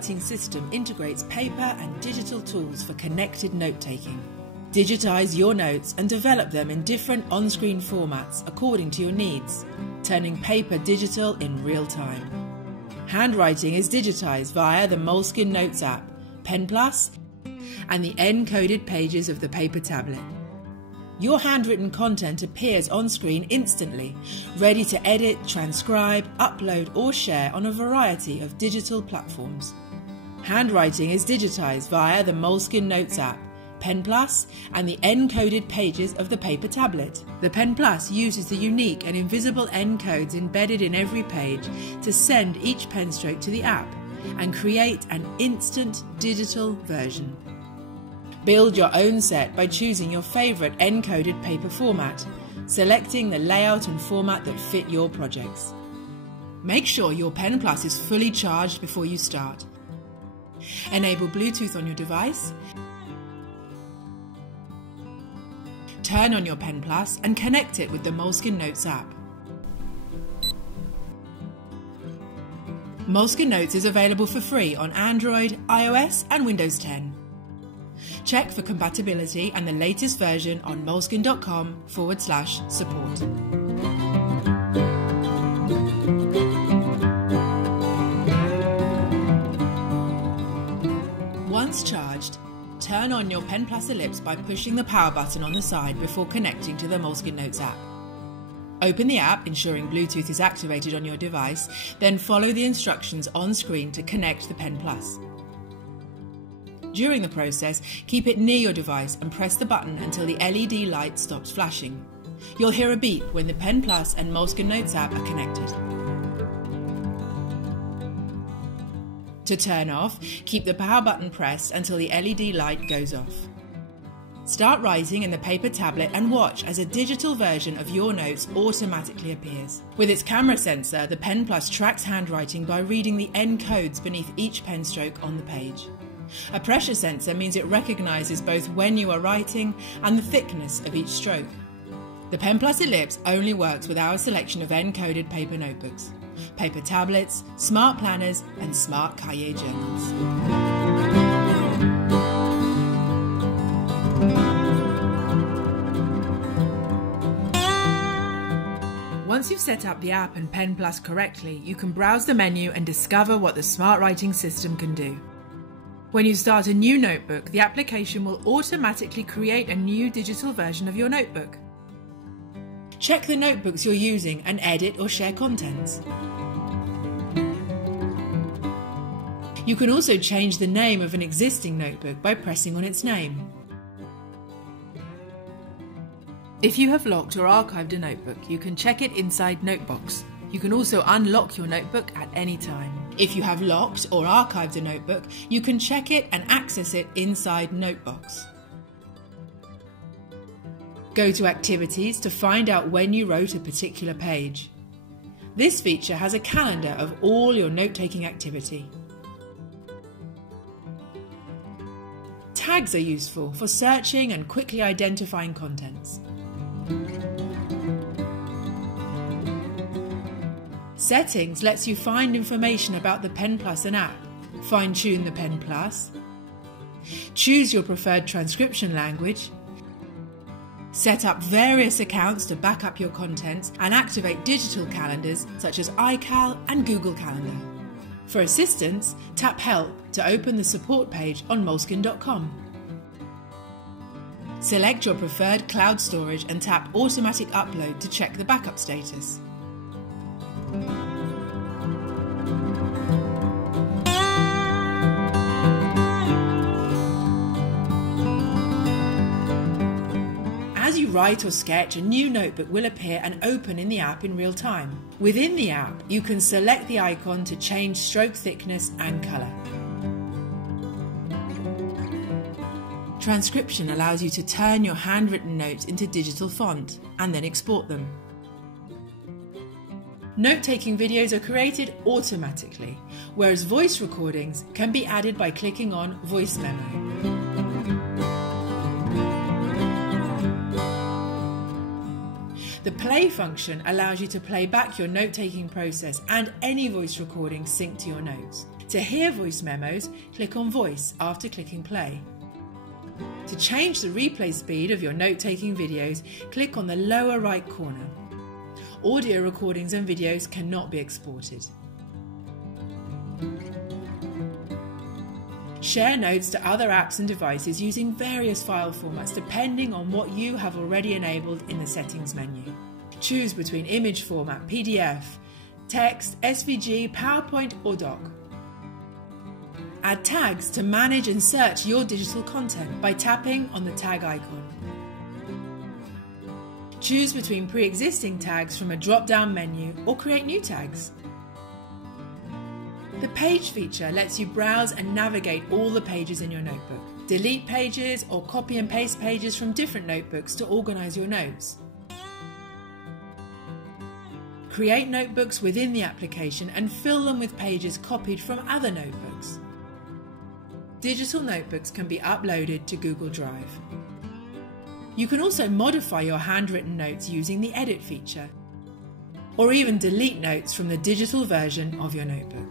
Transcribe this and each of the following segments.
handwriting system integrates paper and digital tools for connected note-taking. Digitize your notes and develop them in different on-screen formats according to your needs, turning paper digital in real time. Handwriting is digitized via the Moleskine Notes app, Pen Plus, and the encoded pages of the paper tablet. Your handwritten content appears on screen instantly, ready to edit, transcribe, upload or share on a variety of digital platforms. Handwriting is digitized via the Moleskine Notes app, Pen Plus, and the encoded pages of the paper tablet. The Pen Plus uses the unique and invisible encodes embedded in every page to send each pen stroke to the app and create an instant digital version. Build your own set by choosing your favourite encoded paper format, selecting the layout and format that fit your projects. Make sure your Pen Plus is fully charged before you start. Enable Bluetooth on your device. Turn on your Pen Plus and connect it with the Moleskine Notes app. Moleskine Notes is available for free on Android, iOS and Windows 10. Check for compatibility and the latest version on moleskine.com/support. Once charged, turn on your Pen Plus ellipse by pushing the power button on the side before connecting to the Moleskine Notes app. Open the app, ensuring Bluetooth is activated on your device, then follow the instructions on screen to connect the Pen Plus. During the process, keep it near your device and press the button until the LED light stops flashing. You'll hear a beep when the Pen Plus and Moleskine Notes app are connected. To turn off, keep the power button pressed until the LED light goes off. Start writing in the paper tablet and watch as a digital version of your notes automatically appears. With its camera sensor, the Pen Plus tracks handwriting by reading the encodes beneath each pen stroke on the page. A pressure sensor means it recognises both when you are writing and the thickness of each stroke. The Pen Plus ellipse only works with our selection of encoded paper notebooks, paper tablets, smart planners and smart cahier journals. Once you've set up the app and Pen Plus correctly, you can browse the menu and discover what the smart writing system can do. When you start a new notebook, the application will automatically create a new digital version of your notebook. Check the notebooks you're using and edit or share contents. You can also change the name of an existing notebook by pressing on its name. If you have locked or archived a notebook, you can check it inside Notebox. You can also unlock your notebook at any time. If you have locked or archived a notebook, you can check it and access it inside Notebox. Go to Activities to find out when you wrote a particular page. This feature has a calendar of all your note-taking activity. Tags are useful for searching and quickly identifying contents. Settings lets you find information about the Pen Plus and app, fine-tune the Pen Plus, choose your preferred transcription language, set up various accounts to back up your contents and activate digital calendars such as iCal and Google Calendar. For assistance, tap Help to open the support page on moleskine.com. Select your preferred cloud storage and tap Automatic Upload to check the backup status. As you write or sketch, a new notebook will appear and open in the app in real time. Within the app, you can select the icon to change stroke thickness and colour. Transcription allows you to turn your handwritten notes into digital font and then export them. Note-taking videos are created automatically, whereas voice recordings can be added by clicking on Voice Memo. The play function allows you to play back your note-taking process and any voice recording synced to your notes. To hear voice memos, click on Voice after clicking play. To change the replay speed of your note-taking videos, click on the lower right corner. Audio recordings and videos cannot be exported. Share notes to other apps and devices using various file formats depending on what you have already enabled in the settings menu. Choose between image format, PDF, text, SVG, PowerPoint or doc. Add tags to manage and search your digital content by tapping on the tag icon. Choose between pre-existing tags from a drop-down menu or create new tags. The Page feature lets you browse and navigate all the pages in your notebook. Delete pages or copy and paste pages from different notebooks to organise your notes. Create notebooks within the application and fill them with pages copied from other notebooks. Digital notebooks can be uploaded to Google Drive. You can also modify your handwritten notes using the Edit feature, or even delete notes from the digital version of your notebook.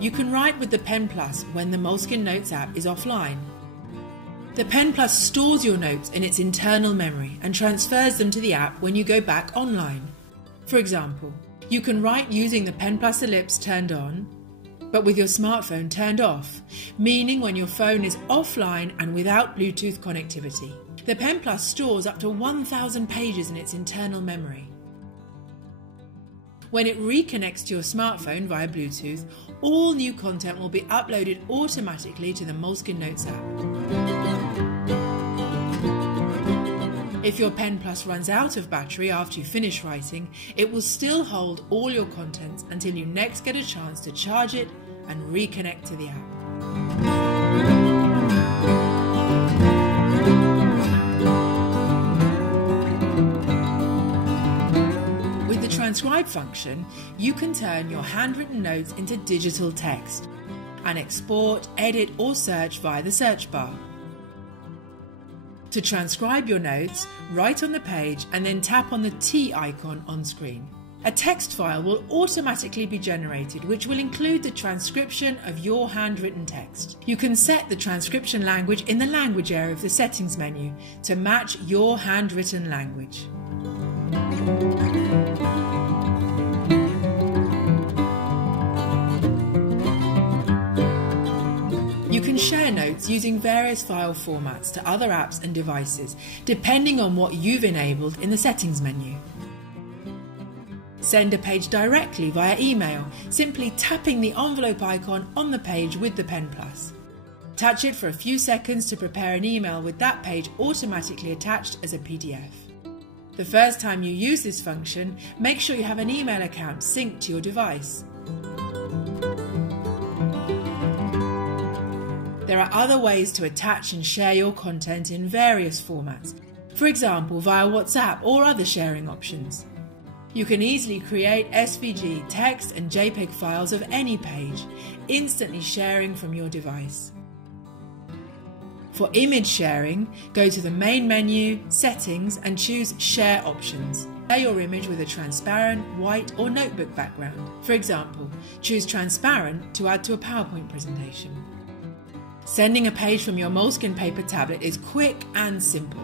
You can write with the Pen Plus when the Moleskine Notes app is offline. The Pen Plus stores your notes in its internal memory and transfers them to the app when you go back online. For example, you can write using the Pen Plus ellipse turned on, but with your smartphone turned off, meaning when your phone is offline and without Bluetooth connectivity. The Pen Plus stores up to 1,000 pages in its internal memory. When it reconnects to your smartphone via Bluetooth, all new content will be uploaded automatically to the Moleskine Notes app. If your Pen Plus runs out of battery after you finish writing, it will still hold all your content until you next get a chance to charge it and reconnect to the app. With the transcribe function, you can turn your handwritten notes into digital text and export, edit or search via the search bar. To transcribe your notes, write on the page and then tap on the T icon on screen. A text file will automatically be generated, which will include the transcription of your handwritten text. You can set the transcription language in the language area of the settings menu to match your handwritten language. You can share notes using various file formats to other apps and devices, depending on what you've enabled in the settings menu. Send a page directly via email, simply tapping the envelope icon on the page with the Pen Plus. Touch it for a few seconds to prepare an email with that page automatically attached as a PDF. The first time you use this function, make sure you have an email account synced to your device. There are other ways to attach and share your content in various formats, for example via WhatsApp or other sharing options. You can easily create SVG, text and JPEG files of any page, instantly sharing from your device. For image sharing, go to the main menu, Settings and choose Share options. Share your image with a transparent, white or notebook background. For example, choose Transparent to add to a PowerPoint presentation. Sending a page from your Moleskine paper tablet is quick and simple.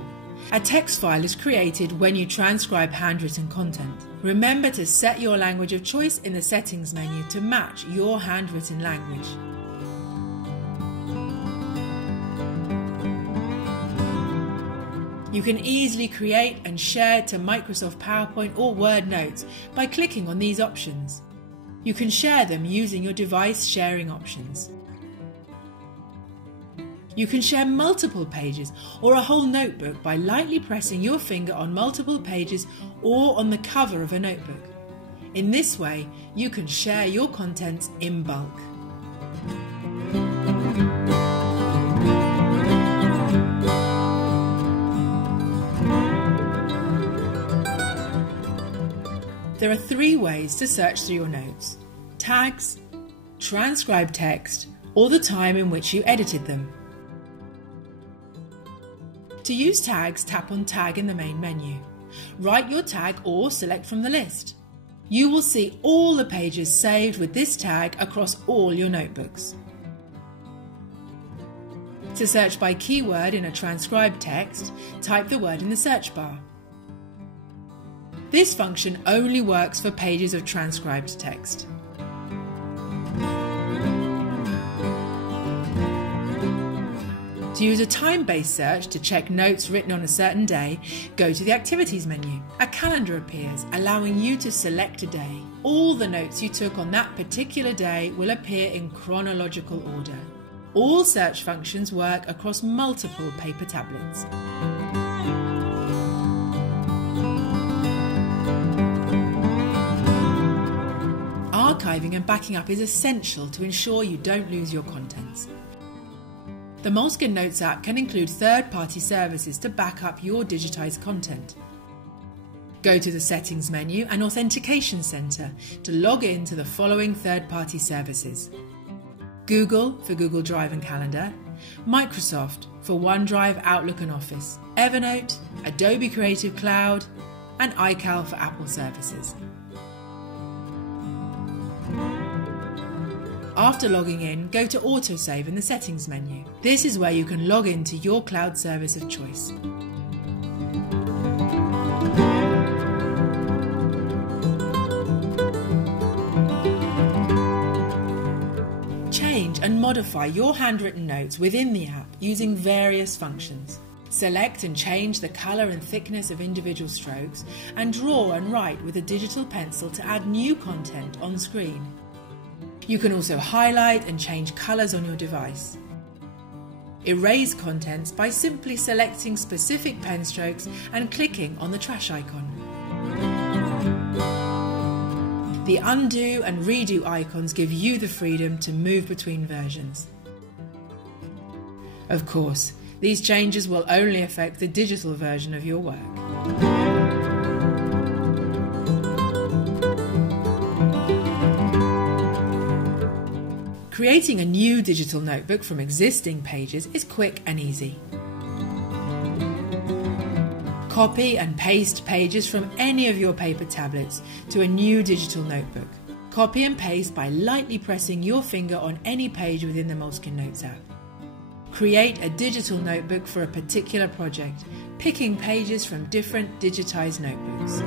A text file is created when you transcribe handwritten content. Remember to set your language of choice in the settings menu to match your handwritten language. You can easily create and share to Microsoft PowerPoint or Word notes by clicking on these options. You can share them using your device sharing options. You can share multiple pages or a whole notebook by lightly pressing your finger on multiple pages or on the cover of a notebook. In this way, you can share your contents in bulk. There are 3 ways to search through your notes: tags, transcribe text, or the time in which you edited them. To use tags, tap on Tag in the main menu. Write your tag or select from the list. You will see all the pages saved with this tag across all your notebooks. To search by keyword in a transcribed text, type the word in the search bar. This function only works for pages of transcribed text. To use a time-based search to check notes written on a certain day, go to the Activities menu. A calendar appears, allowing you to select a day. All the notes you took on that particular day will appear in chronological order. All search functions work across multiple paper tablets. Archiving and backing up is essential to ensure you don't lose your contents. The Moleskine Notes app can include third-party services to back up your digitised content. Go to the Settings menu and Authentication Centre to log in to the following third-party services: Google for Google Drive and Calendar, Microsoft for OneDrive, Outlook and Office, Evernote, Adobe Creative Cloud, and iCal for Apple services. After logging in, go to Autosave in the Settings menu. This is where you can log into your cloud service of choice. Change and modify your handwritten notes within the app using various functions. Select and change the colour and thickness of individual strokes, and draw and write with a digital pencil to add new content on screen. You can also highlight and change colours on your device. Erase contents by simply selecting specific pen strokes and clicking on the trash icon. The undo and redo icons give you the freedom to move between versions. Of course, these changes will only affect the digital version of your work. Creating a new digital notebook from existing pages is quick and easy. Copy and paste pages from any of your paper tablets to a new digital notebook. Copy and paste by lightly pressing your finger on any page within the Moleskine Notes app. Create a digital notebook for a particular project, picking pages from different digitized notebooks.